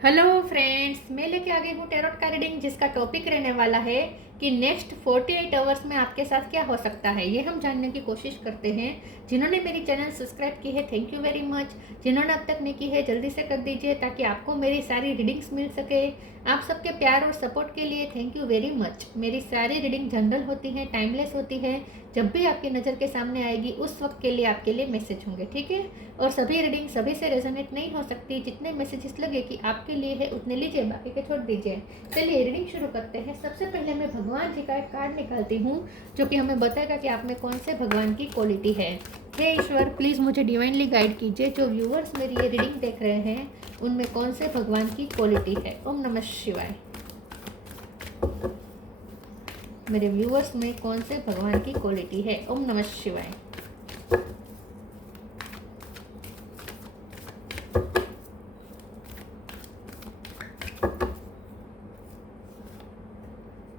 Hello friends, मैं लेके आ गई हूँ टैरोट का रीडिंग जिसका टॉपिक रहने वाला है कि नेक्स्ट 48 आवर्स में आपके साथ क्या हो सकता है। ये हम जानने की कोशिश करते हैं। जिन्होंने मेरी चैनल सब्सक्राइब की है, थैंक यू वेरी मच। जिन्होंने अब तक नहीं की है, जल्दी से कर दीजिए ताकि आपको मेरी सारी रीडिंग्स मिल सके। आप सबके प्यार और सपोर्ट के लिए थैंक यू वेरी मच। मेरी सारी रीडिंग जनरल होती है, टाइमलेस होती है। जब भी आपकी नज़र के सामने आएगी उस वक्त के लिए आपके लिए मैसेज होंगे, ठीक है। और सभी रीडिंग सभी से रेजोनेट नहीं हो सकती। जितने मैसेजेस लगे कि आपके लिए है उतने लीजिए, बाकी के छोड़ दीजिए। चलिए रीडिंग शुरू करते हैं। सबसे पहले मैं भगवान जी का एक कार्ड निकालती हूँ जो कि हमें बताएगा कि आप में कौन से भगवान की क्वालिटी है। हे ईश्वर, प्लीज़ मुझे डिवाइनली गाइड कीजिए। जो व्यूअर्स मेरी ये रीडिंग देख रहे हैं उनमें कौन से भगवान की क्वालिटी है। ओम नमः शिवाय। मेरे व्यूअर्स में कौन से भगवान की क्वालिटी है। ओम नमः शिवाय।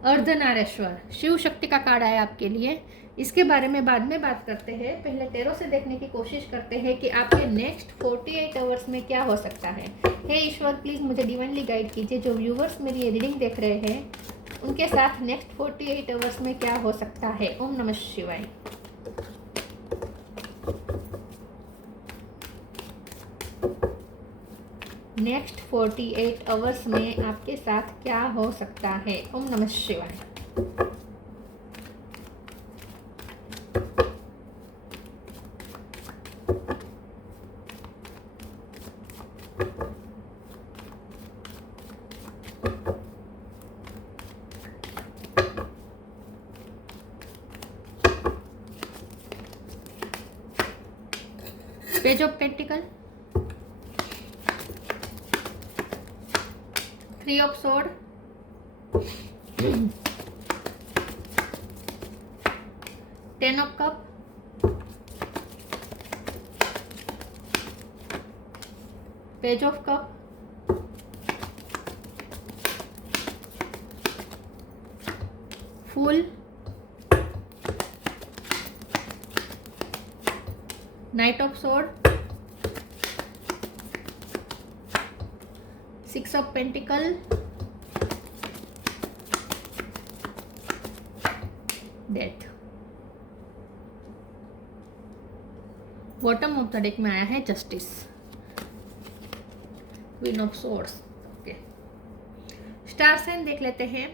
अर्धनारेश्वर शिव शक्ति का कार्ड आया आपके लिए। इसके बारे में बाद में बात करते हैं। पहले टैरो से देखने की कोशिश करते हैं कि आपके नेक्स्ट 48 आवर्स में क्या हो सकता है। हे ईश्वर, प्लीज़ मुझे डिवाइनली गाइड कीजिए। जो व्यूवर्स मेरी ये रीडिंग देख रहे हैं उनके साथ नेक्स्ट 48 आवर्स में क्या हो सकता है। ओम नमः शिवाय। नेक्स्ट 48 आवर्स में आपके साथ क्या हो सकता है। ओम नमः शिवाय। Page of pentacle, 3 of sword, 10 of cup, page of cup, fool, knight of sword, 6 of pentacle, death. Bottom of the deck में आया है justice, queen of swords. Okay, star sign देख लेते हैं।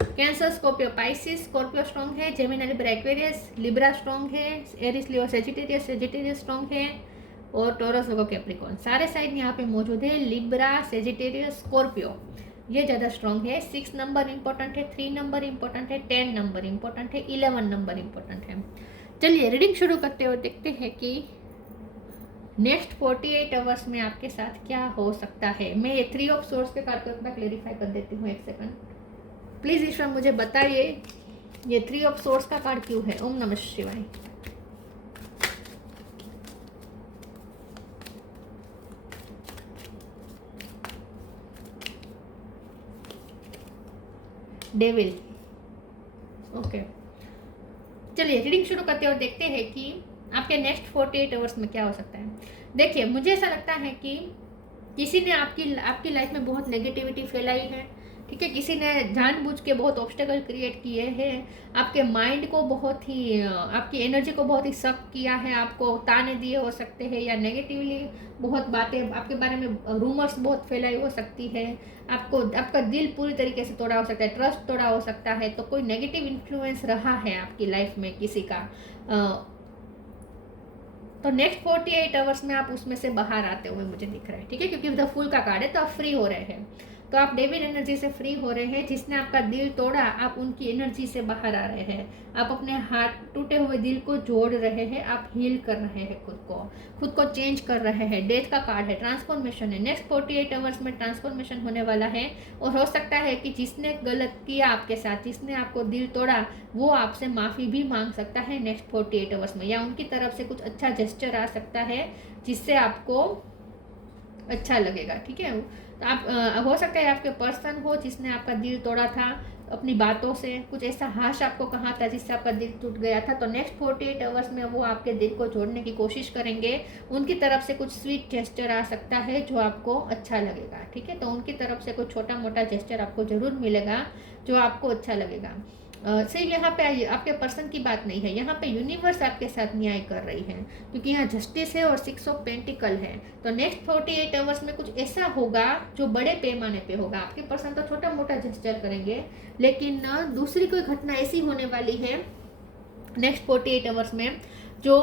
Cancer, Scorpio, Pisces. Scorpio strong है। Gemini, Libra, Aquarius. Libra strong है। Aries, Leo, Sagittarius. Sagittarius strong है। और टॉरस, वर्गो, कैप्रिकॉर्न। सारे साइन यहाँ पे मौजूद है। लिब्रा, सेजिटेरियस, स्कॉर्पियो ये ज़्यादा स्ट्रॉन्ग है। 6 नंबर इंपॉर्टेंट है, 3 नंबर इंपॉर्टेंट है, 10 नंबर इंपॉर्टेंट है, 11 नंबर इंपॉर्टेंट है। चलिए रीडिंग शुरू करते हुए देखते हैं कि नेक्स्ट 48 आवर्स में आपके साथ क्या हो सकता है। मैं ये 3 ऑफ सोर्स के कार्ड को एक बार क्लेरिफाई कर देती हूँ। एक सेकंड प्लीज़ ईश्वर, मुझे बताइए ये 3 ऑफ सोर्स का कार्ड क्यों है। ओम नमः शिवाय। डेविल। ओके, चलिए रीडिंग शुरू करते हैं और देखते हैं कि आपके नेक्स्ट 48 आवर्स में क्या हो सकता है। देखिए, मुझे ऐसा लगता है कि किसी ने आपकी लाइफ में बहुत नेगेटिविटी फैलाई है, ठीक है। किसी ने जानबूझ के बहुत ऑब्स्टेकल क्रिएट किए हैं। आपके माइंड को बहुत ही, आपकी एनर्जी को बहुत ही सक किया है। आपको ताने दिए हो सकते हैं या नेगेटिवली बहुत बातें आपके बारे में, रूमर्स बहुत फैलाई हो सकती है। आपका दिल पूरी तरीके से तोड़ा हो सकता है, ट्रस्ट तोड़ा हो सकता है। तो कोई नेगेटिव इन्फ्लुएंस रहा है आपकी लाइफ में किसी का। तो नेक्स्ट 48 आवर्स में आप उसमें से बाहर आते हुए मुझे दिख रहा है, ठीक है। क्योंकि द फूल का कार्ड है तो आप फ्री हो रहे हैं। तो आप डेविल एनर्जी से फ्री हो रहे हैं। जिसने आपका दिल तोड़ा, आप उनकी एनर्जी से बाहर आ रहे हैं। आप अपने हाथ टूटे हुए दिल को जोड़ रहे हैं। आप हील कर रहे हैं खुद को चेंज कर रहे हैं। डेथ का कार्ड है, ट्रांसफॉर्मेशन है। नेक्स्ट 48 आवर्स में ट्रांसफॉर्मेशन होने वाला है। और हो सकता है कि जिसने गलत किया आपके साथ, जिसने आपको दिल तोड़ा, वो आपसे माफ़ी भी मांग सकता है नेक्स्ट 48 आवर्स में। या उनकी तरफ से कुछ अच्छा जेस्चर आ सकता है जिससे आपको अच्छा लगेगा, ठीक है। तो आप हो सकता है आपके पर्सन हो जिसने आपका दिल तोड़ा था अपनी बातों से, कुछ ऐसा हाश आपको कहा था जिससे आपका दिल टूट गया था। तो नेक्स्ट 48 आवर्स में वो आपके दिल को जोड़ने की कोशिश करेंगे। उनकी तरफ से कुछ स्वीट जेस्चर आ सकता है जो आपको अच्छा लगेगा, ठीक है। तो उनकी तरफ से कुछ छोटा मोटा जेस्चर आपको ज़रूर मिलेगा जो आपको अच्छा लगेगा। सिर्फ यहाँ पे आपके पर्सन की बात नहीं है, यहाँ पे यूनिवर्स आपके साथ न्याय कर रही है, क्योंकि यहाँ जस्टिस है और 6 ऑफ पेंटिकल है। तो नेक्स्ट 48 आवर्स में कुछ ऐसा होगा जो बड़े पैमाने पे होगा। आपके पर्सन तो छोटा मोटा जेस्चर करेंगे, लेकिन दूसरी कोई घटना ऐसी होने वाली है नेक्स्ट 48 आवर्स में जो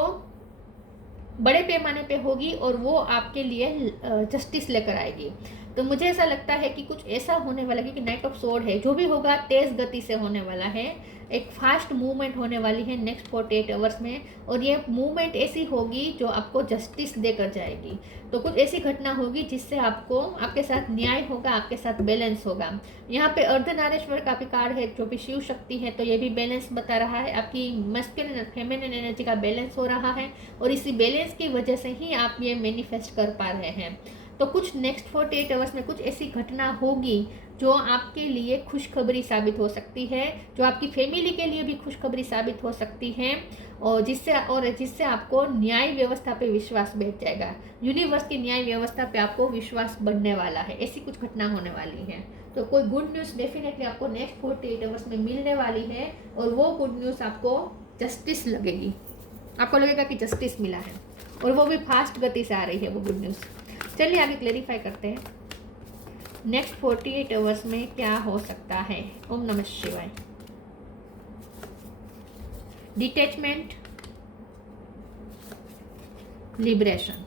बड़े पैमाने पे होगी और वो आपके लिए जस्टिस लेकर आएगी। तो मुझे ऐसा लगता है कि कुछ ऐसा होने वाला है कि नाइट ऑफ सोर्ड है, जो भी होगा तेज़ गति से होने वाला है, एक फास्ट मूवमेंट होने वाली है नेक्स्ट 48 आवर्स में। और ये मूवमेंट ऐसी होगी जो आपको जस्टिस देकर जाएगी। तो कुछ ऐसी घटना होगी जिससे आपको आपके साथ न्याय होगा, आपके साथ बैलेंस होगा। यहाँ पे अर्धनारेश्वर का भी कार्ड है जो भी शिव शक्ति है, तो ये भी बैलेंस बता रहा है। आपकी मस्कुलिन फेमिनिन एनर्जी का बैलेंस हो रहा है और इसी बैलेंस की वजह से ही आप ये मैनिफेस्ट कर पा रहे हैं। तो कुछ नेक्स्ट 48 आवर्स में कुछ ऐसी घटना होगी जो आपके लिए खुशखबरी साबित हो सकती है, जो आपकी फैमिली के लिए भी खुशखबरी साबित हो सकती है, और जिससे आपको न्याय व्यवस्था पे विश्वास बैठ जाएगा। यूनिवर्स की न्याय व्यवस्था पे आपको विश्वास बढ़ने वाला है, ऐसी कुछ घटना होने वाली है। तो कोई गुड न्यूज़ डेफिनेटली आपको नेक्स्ट 48 आवर्स में मिलने वाली है, और वो गुड न्यूज़ आपको जस्टिस लगेगी। आपको लगेगा कि जस्टिस मिला है, और वो भी फास्ट गति से आ रही है वो गुड न्यूज़। चलिए आगे क्लेरिफाई करते हैं नेक्स्ट 48 आवर्स में क्या हो सकता है। ओम नमः शिवाय। Detachment, liberation.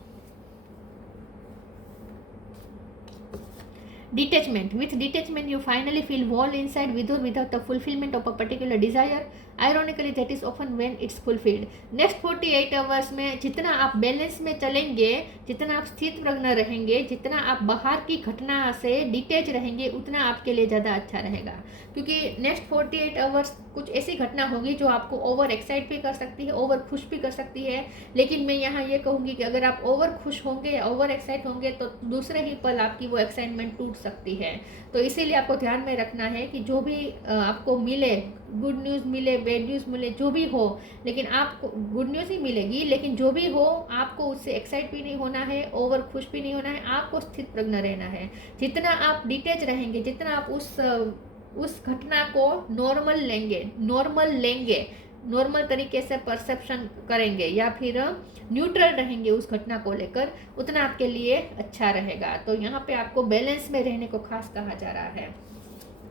Detachment. With detachment, you finally feel whole inside with or without the fulfillment of a particular desire. Ironically, that is often when it's fulfilled. Next 48 hours में जितना आप बैलेंस में चलेंगे, जितना आप स्थित प्रज्ञ रहेंगे, जितना आप बाहर की घटना से डिटेच रहेंगे, उतना आपके लिए ज़्यादा अच्छा रहेगा। क्योंकि नेक्स्ट 48 आवर्स कुछ ऐसी घटना होगी जो आपको ओवर एक्साइट भी कर सकती है, ओवर खुश भी कर सकती है। लेकिन मैं यहाँ ये कहूँगी कि अगर आप ओवर खुश होंगे या ओवर एक्साइट होंगे तो दूसरे ही पल आपकी वो एक्साइटमेंट टूट सकती है। तो इसीलिए आपको ध्यान में रखना है कि जो भी आपको मिले, गुड न्यूज़ मिले, बैड न्यूज़ मिले, जो भी हो, लेकिन आपको गुड न्यूज़ ही मिलेगी, लेकिन जो भी हो आपको उससे एक्साइट भी नहीं होना है, ओवर खुश भी नहीं होना है, आपको स्थित प्रज्ञ रहना है। जितना आप डिटेच रहेंगे, जितना आप उस घटना को नॉर्मल तरीके से परसेप्शन करेंगे या फिर न्यूट्रल रहेंगे उस घटना को लेकर, उतना आपके लिए अच्छा रहेगा। तो यहाँ पे आपको बैलेंस में रहने को खास कहा जा रहा है,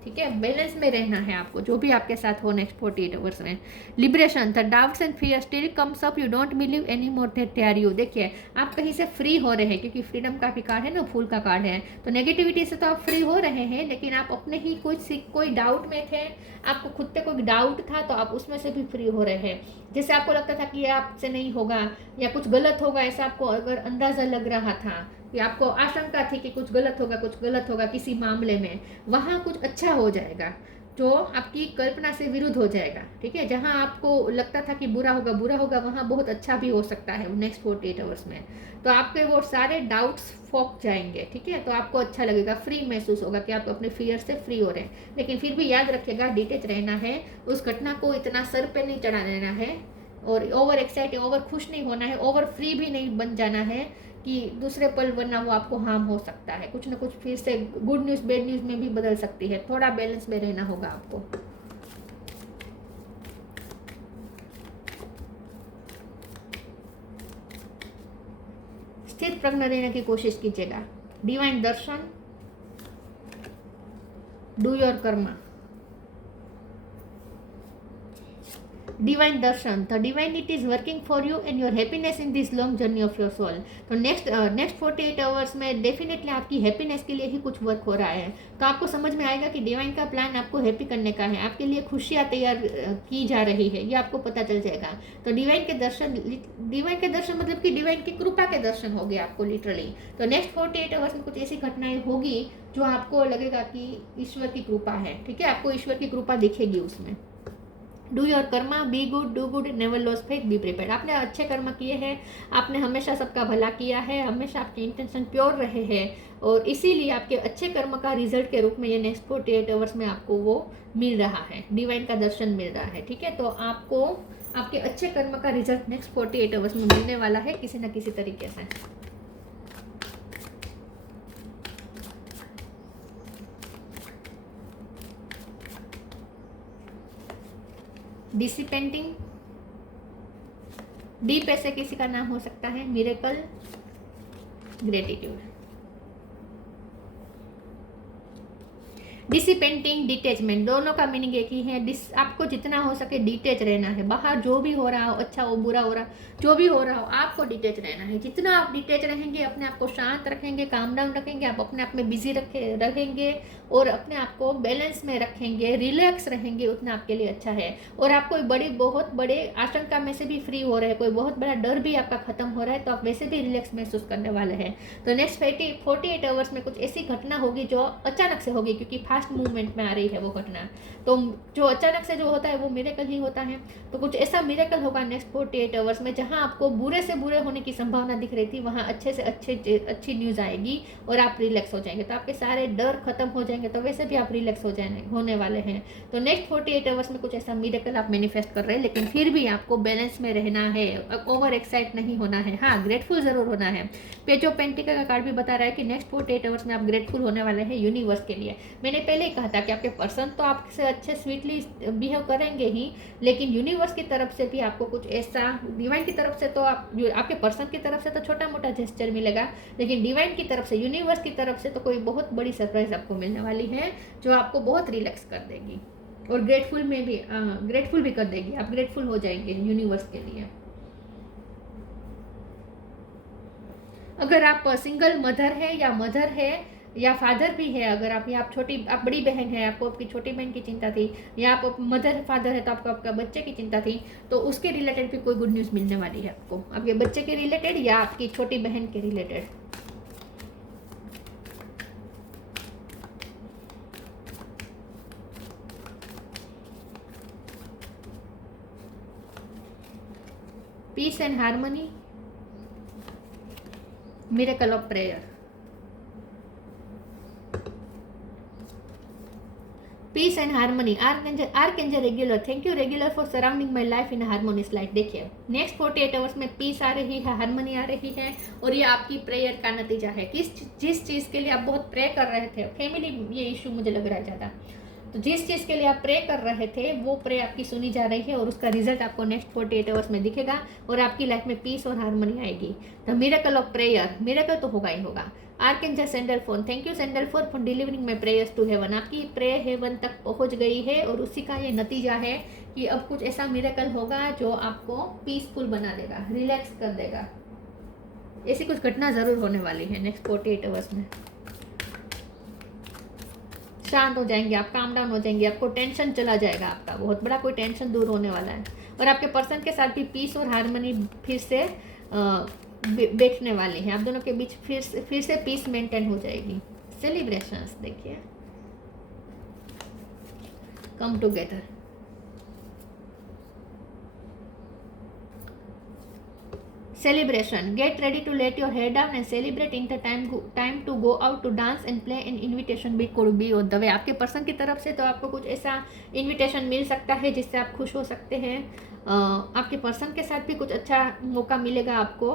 ठीक है। बैलेंस में रहना है आपको, जो भी आपके साथ हो नेक्स्ट 48 आवर्स में। Liberation, the doubts and fear still comes up, you don't believe any more that they are you. देखिए आप कहीं से फ्री हो रहे हैं, क्योंकि फ्रीडम का भी कार्ड है ना, फूल का कार्ड है। तो नेगेटिविटी से तो आप फ्री हो रहे हैं, लेकिन आप अपने ही कोई डाउट में थे, आपको खुद पे कोई डाउट था, तो आप उसमें से भी फ्री हो रहे हैं। जैसे आपको लगता था कि ये आपसे नहीं होगा या कुछ गलत होगा, ऐसा आपको अगर अंदाज़ा लग रहा था कि आपको आशंका थी कि कुछ गलत होगा किसी मामले में, वहाँ कुछ अच्छा हो जाएगा जो आपकी कल्पना से विरुद्ध हो जाएगा, ठीक है। जहाँ आपको लगता था कि बुरा होगा, वहाँ बहुत अच्छा भी हो सकता है नेक्स्ट 48 आवर्स में। तो आपके वो सारे डाउट्स फॉक जाएंगे, ठीक है। तो आपको अच्छा लगेगा, फ्री महसूस होगा कि आप अपने फियर से फ्री हो रहे हैं। लेकिन फिर भी याद रखिएगा, डिटेच रहना है, उस घटना को इतना सर पे नहीं चढ़ा देना है, और ओवर एक्साइट, ओवर खुश नहीं होना है, ओवर फ्री भी नहीं बन जाना है कि दूसरे पल वरना वो आपको हार्म हो सकता है। कुछ ना कुछ फिर से गुड न्यूज़ बैड न्यूज़ में भी बदल सकती है। थोड़ा बैलेंस में रहना होगा आपको। स्थित प्रज्ञ रहने की कोशिश कीजिएगा। Divine darshan, do your karma. Divine darshan, the divinity is working for you and your happiness in this long journey of your soul. तो नेक्स्ट 48 आवर्स में डेफिनेटली आपकी हैप्पीनेस के लिए ही कुछ वर्क हो रहा है। तो आपको समझ में आएगा कि डिवाइन का प्लान आपको हैप्पी करने का है, आपके लिए खुशियाँ तैयार की जा रही है, ये आपको पता चल जाएगा। तो डिवाइन के दर्शन मतलब कि डिवाइन की कृपा के दर्शन हो गए आपको लिटरली। तो नेक्स्ट 48 आवर्स में कुछ ऐसी घटनाएं होगी जो आपको लगेगा कि ईश्वर की कृपा है, ठीक है। आपको ईश्वर की कृपा दिखेगी उसमें। Do your Karma, be good, do good, never loss faith, be prepared. आपने अच्छे कर्म किए हैं, आपने हमेशा सबका भला किया है, हमेशा आपके इंटेंशन प्योर रहे हैं, और इसीलिए आपके अच्छे कर्म का रिजल्ट के रूप में ये नेक्स्ट 48 आवर्स में आपको वो मिल रहा है, डिवाइन का दर्शन मिल रहा है। ठीक है, तो आपको आपके अच्छे कर्म का रिजल्ट नेक्स्ट 48 आवर्स में मिलने वाला है किसी न किसी तरीके से। डिसिपेंटिंग, डीप ऐसे किसी का नाम हो सकता है, मिरेकल, ग्रेटिट्यूड। डिसिपेंटिंग, डिटेचमेंट, दोनों का मीनिंग एक ही है। आपको जितना हो सके डिटेच रहना है, बाहर जो भी हो रहा हो, अच्छा हो बुरा हो रहा, जो भी हो रहा हो, आपको डिटेच रहना है। जितना आप डिटेच रहेंगे, अपने आप को शांत रखेंगे, काम डाउन रखेंगे, आप अपने आप में बिजी रहेंगे और अपने आप को बैलेंस में रखेंगे, रिलैक्स रहेंगे, उतना आपके लिए अच्छा है। और आप कोई बहुत बड़े आशंका में से भी फ्री हो रहे हैं, कोई बहुत बड़ा डर भी आपका खत्म हो रहा है, तो आप वैसे भी रिलैक्स महसूस करने वाले हैं। तो नेक्स्ट 48 आवर्स में कुछ ऐसी घटना होगी जो अचानक से होगी, क्योंकि फास्ट मूवमेंट में आ रही है वो घटना। तो जो अचानक से जो होता है वो मिरेकल ही होता है। तो कुछ ऐसा मिरेकल होगा नेक्स्ट 48 आवर्स में, जहां आपको बुरे से बुरे होने की संभावना दिख रही थी, वहां अच्छे से अच्छी न्यूज़ आएगी और आप रिलैक्स हो जाएंगे। तो आपके सारे डर खत्म हो जाएंगे, तो वैसे भी आप रिलैक्स होने वाले हैं। तो नेक्स्ट 48 आवर्स में कुछ ऐसा मिरेकल आप मैनिफेस्ट कर रहे हैं, लेकिन फिर भी आपको बैलेंस में रहना है, ओवर एक्साइट नहीं होना है। हाँ, ग्रेटफुल जरूर होना है। पेज ऑफ पेंटिकल का कार्ड भी बता रहा है कि नेक्स्ट 48 आवर्स में आप ग्रेटफुल होने वाले हैं यूनिवर्स के लिए। मैंने पहले ही कहा था कि आपके पर्सन तो आपसे अच्छे स्वीटली बिहेव करेंगे ही, लेकिन यूनिवर्स की तरफ से भी आपको कुछ ऐसा, डिवाइन की तरफ से तो आपके पर्सन की तरफ से तो छोटा मोटा जेस्चर मिलेगा, लेकिन डिवाइन की तरफ से, यूनिवर्स की तरफ से तो कोई बहुत बड़ी सरप्राइज आपको मिलने वाली है, जो आपको बहुत रिलैक्स कर देगी और ग्रेटफुल भी कर देगी। आप ग्रेटफुल हो जाएंगे यूनिवर्स के लिए। अगर आप सिंगल मदर है या फादर भी है, अगर आप बड़ी बहन है, आपको आपकी छोटी बहन की चिंता थी, या आप मदर फादर है तो आपको आपका बच्चे की चिंता थी, तो उसके रिलेटेड भी कोई गुड न्यूज़ मिलने वाली है आपको, आपके बच्चे के रिलेटेड या आपकी छोटी बहन के related. Peace and harmony, miracle of prayer. Peace and harmony, archangel Raguel, thank you Raguel for surrounding my life in harmonious light. देखिए नेक्स्ट 48 आवर्स में पीस आ रही है, हार्मनी आ रही है, और ये आपकी प्रेयर का नतीजा है। जिस चीज़ के लिए आप बहुत प्रे कर रहे थे, फैमिली ये इशू मुझे लग रहा है ज़्यादा, तो जिस चीज़ के लिए आप प्रे कर रहे थे वो प्रे आपकी सुनी जा रही है, और उसका रिजल्ट आपको नेक्स्ट 48 आवर्स में दिखेगा, और आपकी लाइफ में पीस और हार्मनी आएगी। The miracle of prayer, miracle तो होगा ही होगा। Archangel Sandalphon, thank you Sandalphon for delivering my prayers to heaven. आपकी प्रेयर हेवन तक पहुंच गई है, और उसी का ये नतीजा है कि अब कुछ ऐसा मिरेकल होगा जो आपको पीसफुल बना देगा, रिलैक्स कर देगा। ऐसी कुछ घटना जरूर होने वाली है नेक्स्ट 48 आवर्स में। शांत हो जाएंगे आप, काम डाउन हो जाएंगे, आपको टेंशन चला जाएगा, आपका बहुत बड़ा कोई टेंशन दूर होने वाला है, और आपके पर्सन के साथ भी पीस और हार्मनी फिर से बैठने वाली है। आप दोनों के बीच फिर से पीस मेंटेन हो जाएगी। सेलिब्रेशंस देखिए, come together, celebration, get ready to let your hair down and celebrate in the time to go out to dance and play, an invitation भी could be on the way। आपके person की तरफ से तो आपको कुछ ऐसा इनविटेशन मिल सकता है जिससे आप खुश हो सकते हैं। आपके पर्सन के साथ भी कुछ अच्छा मौका मिलेगा आपको,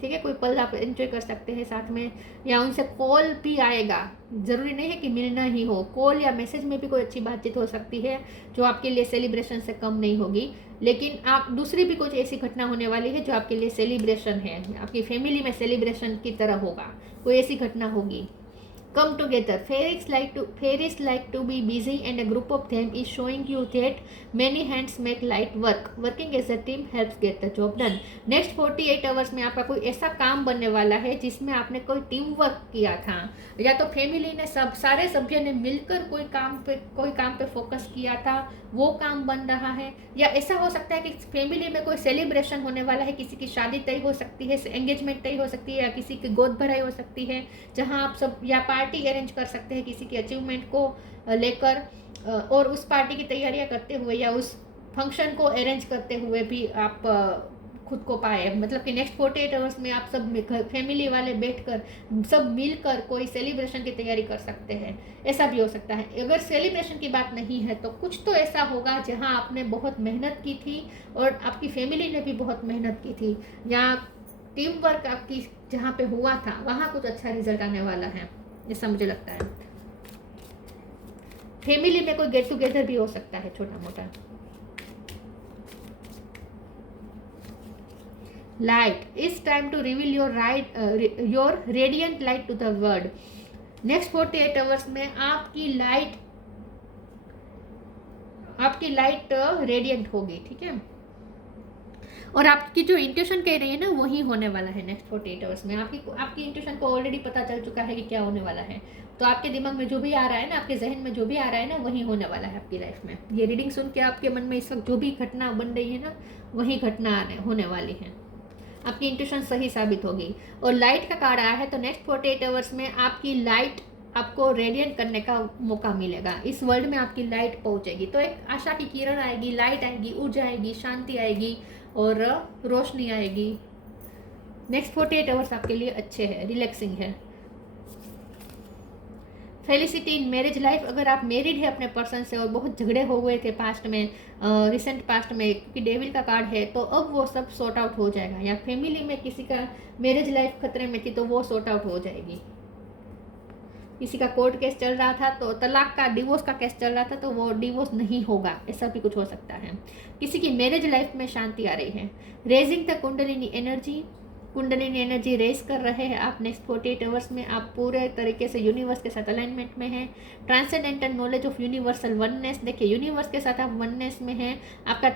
ठीक है, कोई पल आप एंजॉय कर सकते हैं साथ में, या उनसे कॉल भी आएगा, ज़रूरी नहीं है कि मिलना ही हो, कॉल या मैसेज में भी कोई अच्छी बातचीत हो सकती है जो आपके लिए सेलिब्रेशन से कम नहीं होगी। लेकिन आप दूसरी भी कुछ ऐसी घटना होने वाली है जो आपके लिए सेलिब्रेशन है, आपकी फैमिली में सेलिब्रेशन की तरह होगा, कोई ऐसी घटना होगी। Come together. Fairies like to be busy, and a group of them is showing you that many hands make light work. Working as a team helps get the job done. Next 48 hours में आपका कोई ऐसा काम बनने वाला है जिसमें आपने कोई टीम वर्क किया था, या तो फैमिली ने सारे सभ्य ने मिलकर कोई काम पे फोकस किया था, वो काम बन रहा है। या ऐसा हो सकता है कि फैमिली में कोई सेलिब्रेशन होने वाला है, किसी की शादी तय हो सकती है, एंगेजमेंट तय हो सकती है, या किसी की गोद भराई हो सकती है, जहां आप सब या पार्टी अरेंज कर सकते हैं किसी की अचीवमेंट को लेकर, और उस पार्टी की तैयारियां करते हुए या उस फंक्शन को अरेंज करते हुए भी आप खुद को पाए, मतलब कि नेक्स्ट 48 आवर्स में आप सब फैमिली वाले बैठकर सब मिलकर कोई सेलिब्रेशन की तैयारी कर सकते हैं। ऐसा भी हो सकता है। अगर सेलिब्रेशन की बात नहीं है तो कुछ तो ऐसा होगा जहां आपने बहुत मेहनत की थी और आपकी फैमिली ने भी बहुत मेहनत की थी, या टीम वर्क आपकी जहाँ पे हुआ था वहाँ कुछ अच्छा रिजल्ट आने वाला है, ऐसा मुझे लगता है। फैमिली में कोई गेट टुगेदर भी हो सकता है छोटा मोटा। Light is time to reveal your radiant light to the world. Next 48 hours में आपकी लाइट रेडियंट होगी, ठीक है। और आपकी जो इंट्यूशन कह रही है ना वही होने वाला है नेक्स्ट 48 आवर्स में। आपकी इंट्यूशन को ऑलरेडी पता चल चुका है कि क्या होने वाला है, तो आपके दिमाग में जो भी आ रहा है ना, आपके जहन में जो भी आ रहा है ना, वही होने वाला है आपकी लाइफ में। ये रीडिंग सुन के आपके मन में इस वक्त जो भी घटना बन रही है ना, वही घटना होने वाली है। आपकी इंट्यूशन सही साबित होगी। और लाइट का कार्ड आया है, तो नेक्स्ट 48 आवर्स में आपकी लाइट आपको रेडिएंट करने का मौका मिलेगा। इस वर्ल्ड में आपकी लाइट पहुंचेगी, तो एक आशा की किरण आएगी, लाइट आएगी, ऊर्जा आएगी, शांति आएगी और रोशनी आएगी। नेक्स्ट 48 आवर्स आपके लिए अच्छे हैं, रिलैक्सिंग है। Felicity in marriage life. अगर आप मैरिड है अपने पर्सन से और बहुत झगड़े हो गए थे पास्ट में, रिसेंट पास्ट में, क्योंकि डेविल का कार्ड है, तो अब वो सब सॉर्ट आउट हो जाएगा। या फैमिली में किसी का मैरिज लाइफ खतरे में थी तो वो सॉर्ट आउट हो जाएगी। किसी का कोर्ट केस चल रहा था, तो तलाक का, डिवोर्स का केस चल रहा था, तो वो डिवोर्स नहीं होगा, ऐसा भी कुछ हो सकता है। किसी की मैरिज लाइफ में शांति आ रही है। Raising the kundalini energy. Kundalini energy raise कर रहे हैं आप नेक्स्ट 48 आवर्स में। आप पूरे तरीके से यूनिवर्स के साथ अलाइनमेंट में हैं। Transcendental knowledge of universal oneness. देखिए, यूनिवर्स के साथ आप वननेस में हैं। आपका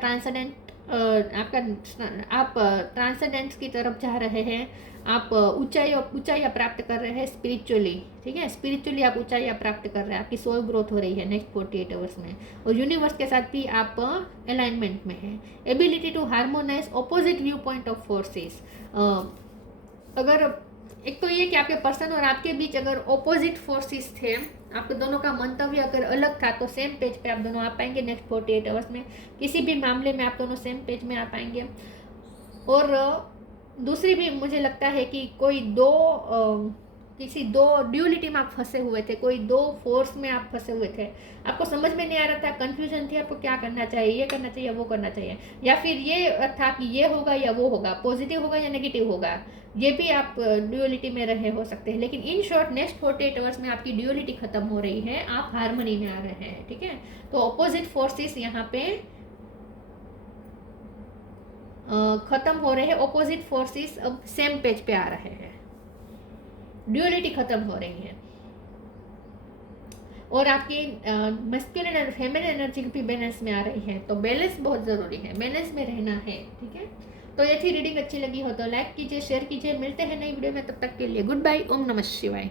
आप ट्रांसेंडेंस की तरफ जा रहे हैं। आप ऊंचाइयाँ प्राप्त कर रहे हैं स्पिरिचुअली, ठीक है। स्पिरिचुअली आप ऊंचाइयाँ प्राप्त कर रहे हैं। आपकी सोल ग्रोथ हो रही है नेक्स्ट 48 आवर्स में। और यूनिवर्स के साथ भी आप अलाइनमेंट में हैं। Ability to harmonise opposite view point of forces. अगर एक तो ये कि आपके पर्सन और आपके बीच अगर ऑपोजिट फोर्सेस थे, आपके दोनों का मंतव्य अगर अलग था, तो सेम पेज पे आप दोनों आ पाएंगे नेक्स्ट 48 आवर्स में। किसी भी मामले में आप दोनों सेम पेज में आ पाएंगे। और दूसरी भी मुझे लगता है कि किसी दो ड्यूलिटी में आप फंसे हुए थे, कोई दो फोर्स में आप फंसे हुए थे, आपको समझ में नहीं आ रहा था, कंफ्यूजन थी, आपको क्या करना चाहिए, ये करना चाहिए, वो करना चाहिए, या फिर ये था कि ये होगा या वो होगा, पॉजिटिव होगा या नेगेटिव होगा, ये भी आप ड्यूलिटी में रहे हो सकते हैं। लेकिन इन शॉर्ट नेक्स्ट 48 आवर्स में आपकी ड्यूलिटी खत्म हो रही है, आप हार्मनी में आ रहे हैं, ठीक है। तो ऑपोजिट फोर्सेस यहाँ पे खत्म हो रहे हैं। ऑपोजिट फोर्सेस अब सेम पेज पे आ रहे हैं, ड्यूअलिटी खत्म हो रही है। और आपकी मस्कुलिन और फेमिनिन एनर्जी भी बैलेंस में आ रही है। तो बैलेंस बहुत ज़रूरी है, बैलेंस में रहना है, ठीक है। तो ये थी रीडिंग। अच्छी लगी हो तो लाइक कीजिए, शेयर कीजिए। मिलते हैं नई वीडियो में, तब तक के लिए गुड बाय। ओम नमः शिवाय।